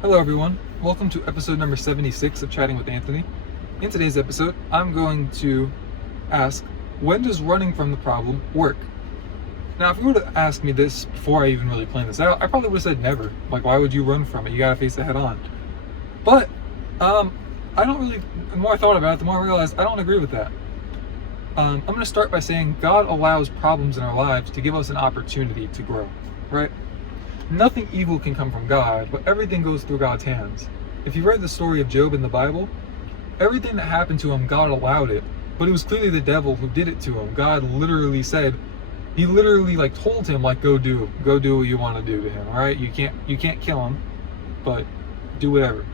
Hello, everyone. Welcome to episode number 76 of Chatting with Anthony. In today's episode, I'm going to ask, when does running from the problem work? Now, if you were to ask me this before I even really planned this out, I probably would have said never. Like, why would you run from it? You gotta face it head on. But, I don't really, the more I thought about it, the more I realized I don't agree with that. I'm gonna start by saying God allows problems in our lives to give us an opportunity to grow, right? Nothing evil can come from God, but everything goes through God's hands. If you read the story of Job in the Bible, everything that happened to him, God allowed it. But it was clearly the devil who did it to him. God literally said, he literally told him, go do what you want to do to him, all right? You can't kill him, but do whatever.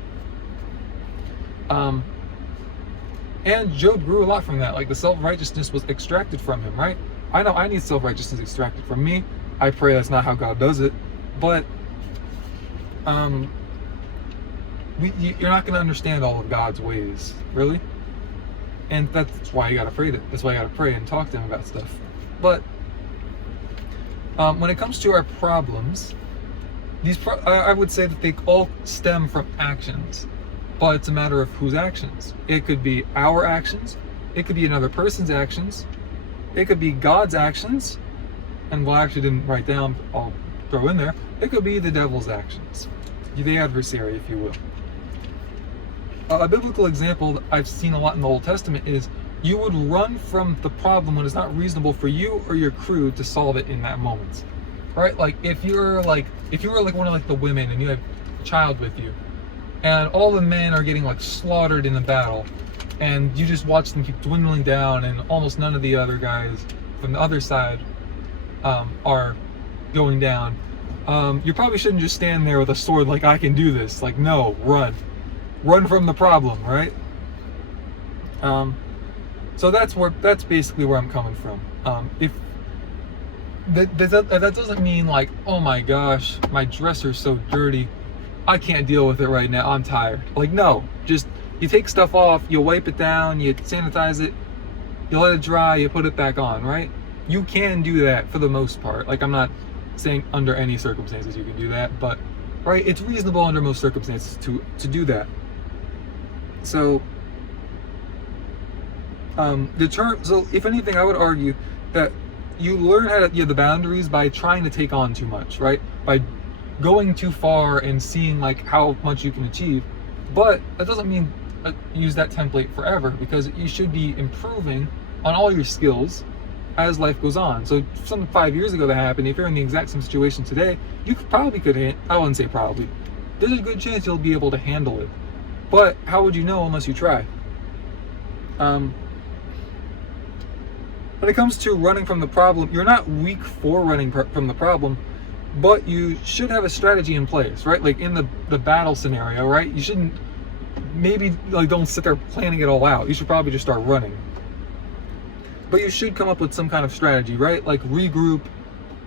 And Job grew a lot from that. The self-righteousness was extracted from him, right? I know I need self-righteousness extracted from me. I pray that's not how God does it. But you're not going to understand all of God's ways, really. And that's why you got to pray. That's why you got to pray and talk to Him about stuff. But when it comes to our problems, I would say that they all stem from actions. But it's a matter of whose actions. It could be our actions. It could be another person's actions. It could be God's actions. And I actually didn't write down, I'll throw in there. It could be the devil's actions, the adversary, if you will. A biblical example that I've seen a lot in the Old Testament is you would run from the problem when it's not reasonable for you or your crew to solve it in that moment, right? If you were one of the women and you have a child with you, and all the men are getting slaughtered in the battle, and you just watch them keep dwindling down, and almost none of the other guys from the other side are going down. You probably shouldn't just stand there with a sword I can do this. No, run from the problem, right? So that's basically where I'm coming from. If that doesn't mean oh my gosh, my dresser's so dirty, I can't deal with it right now, I'm tired. No, just you take stuff off, you wipe it down, you sanitize it, you let it dry, you put it back on, right? You can do that for the most part. I'm not saying under any circumstances you can do that, but right, it's reasonable under most circumstances to do that. So so if anything, I would argue that you learn how to the boundaries by trying to take on too much, right? By going too far and seeing how much you can achieve. But that doesn't mean use that template forever, because you should be improving on all your skills as life goes on. So something 5 years ago that happened, if you're in the exact same situation today, you I wouldn't say probably, there's a good chance you'll be able to handle it. But how would you know unless you try? When it comes to running from the problem, you're not weak for running from the problem, but you should have a strategy in place, right? In the battle scenario, right? You shouldn't don't sit there planning it all out. You should probably just start running. But you should come up with some kind of strategy, right? Regroup,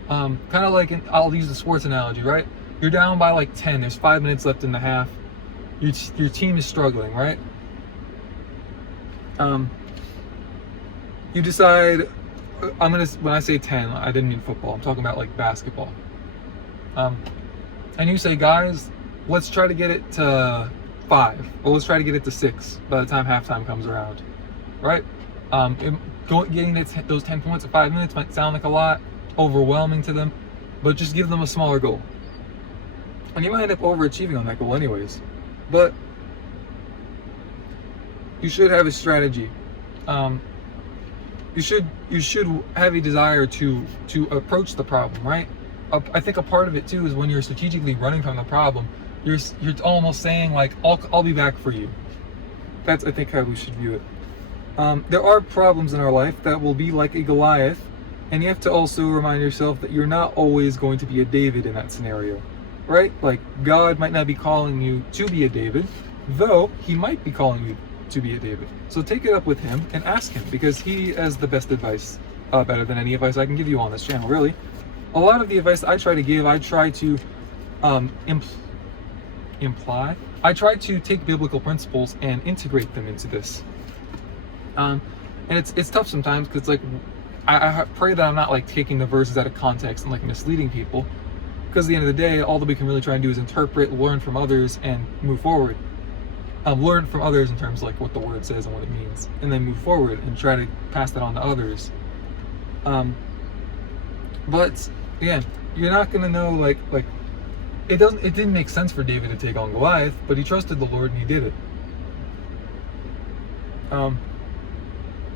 kind of I'll use the sports analogy, right? You're down by 10, there's 5 minutes left in the half. Your team is struggling, right? You decide, when I say 10, I didn't mean football, I'm talking about basketball. And you say, guys, let's try to get it to 5, or let's try to get it to 6 by the time halftime comes around, right? Getting those 10 points in 5 minutes might sound like a lot, overwhelming to them, but just give them a smaller goal. And you might end up overachieving on that goal anyways. But you should have a strategy. You should have a desire to approach the problem, right? I think a part of it too is when you're strategically running from the problem, you're almost saying I'll be back for you. That's, I think, how we should view it. There are problems in our life that will be like a Goliath, and you have to also remind yourself that you're not always going to be a David in that scenario, right? God might not be calling you to be a David, though He might be calling you to be a David. So take it up with Him and ask Him, because He has the best advice, better than any advice I can give you on this channel, really. A lot of the advice I try to give, I try to imply. I try to take biblical principles and integrate them into this. And it's tough sometimes, because I pray that I'm not taking the verses out of context and misleading people. Because at the end of the day, all that we can really try and do is interpret, learn from others, and move forward. Learn from others in terms of like what the word says and what it means, and then move forward and try to pass that on to others. But again, you're not gonna know like it didn't make sense for David to take on Goliath, but he trusted the Lord and he did it. And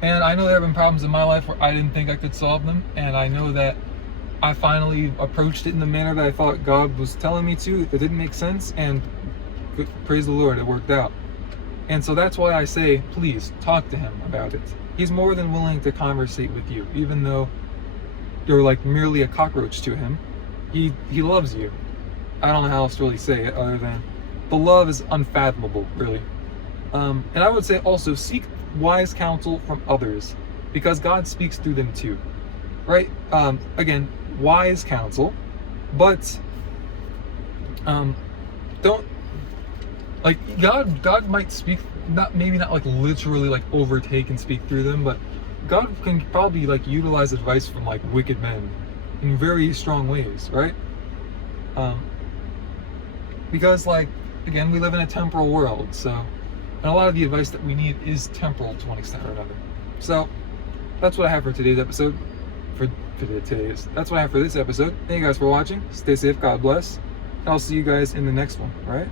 I know there have been problems in my life where I didn't think I could solve them, and I know that I finally approached it in the manner that I thought God was telling me to. It didn't make sense, and praise the Lord, it worked out. And so that's why I say, please talk to him about it. He's more than willing to conversate with you, even though you're like merely a cockroach to him. He loves you. I don't know how else to really say it other than the love is unfathomable, really. And I would say also seek wise counsel from others, because God speaks through them too, right? Again, wise counsel, but don't like God might speak, maybe not like literally like overtake and speak through them, but God can probably like utilize advice from like wicked men in very strong ways, right? Because like, again, we live in a temporal world, so, and a lot of the advice that we need is temporal to one extent or another. So that's what I have for today's episode. That's what I have for this episode. Thank you guys for watching. Stay safe, God bless, and I'll see you guys in the next one, all right?